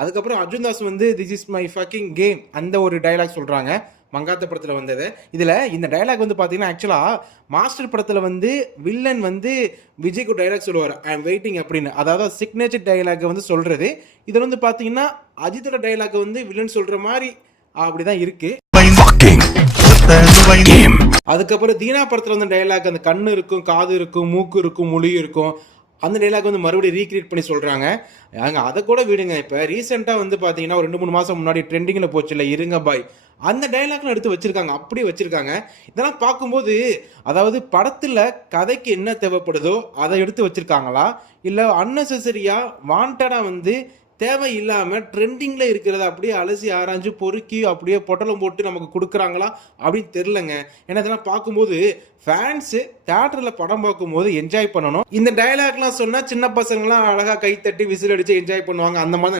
அதுக்கப்புறம் அர்ஜுன் தாஸ் வந்து this is my fucking game அந்த ஒரு டைலாக் சொல்கிறாங்க மங்காத்த படத்தில் வந்தது. இதில் இந்த டைலாக் வந்து பார்த்தீங்கன்னா ஆக்சுவலாக மாஸ்டர் படத்தில் வந்து வில்லன் வந்து விஜய்க்கு டைலாக் சொல்லுவார் ஐ எம் வெயிட்டிங் அப்படின்னு, அதாவது சிக்னேச்சர் டைலாக் வந்து சொல்கிறது. இதில் வந்து பார்த்தீங்கன்னா அஜித்தோட டைலாக் வந்து வில்லன் சொல்கிற மாதிரி அப்படிதான் இருக்கு. அதுக்கப்புறம் தீனா படத்தில் வந்து டைலாக் அந்த கண்ணு இருக்கும், காது இருக்கும், மூக்கு இருக்கும், மொழி இருக்கும், அந்த டைலாக் வந்து மறுபடியும் ரீக்ரியேட் பண்ணி சொல்கிறாங்க. அதை கூட விடுங்க, இப்போ ரீசெண்டாக வந்து பார்த்தீங்கன்னா ஒரு 2-3 மாதம் முன்னாடி ட்ரெண்டிங்கில் போச்சு இல்லை இருங்க பாய், அந்த டைலாக்லாம் எடுத்து வச்சுருக்காங்க, அப்படியே வச்சுருக்காங்க. இதெல்லாம் பார்க்கும்போது அதாவது படத்தில் கதைக்கு என்ன தேவைப்படுதோ அதை எடுத்து வச்சுருக்காங்களா, இல்லை அன்னெசரியாக வாண்டடாக வந்து தேவையில்லாமல் ட்ரெண்டிங்கில் இருக்கிறத அப்படியே அலசி ஆராய்ஞ்சு பொறுக்கி அப்படியே பொட்டலம் போட்டு நமக்கு கொடுக்குறாங்களா அப்படின்னு தெரிலங்க. ஏன்னா இதெல்லாம் பார்க்கும்போது ஃபேன்ஸு தேட்டரில் படம் பார்க்கும்போது என்ஜாய் பண்ணணும். இந்த டைலாக்லாம் சொன்னால் சின்ன பசங்களாம் அழகாக கைத்தட்டி விசில் அடித்து என்ஜாய் பண்ணுவாங்க. அந்த மாதிரி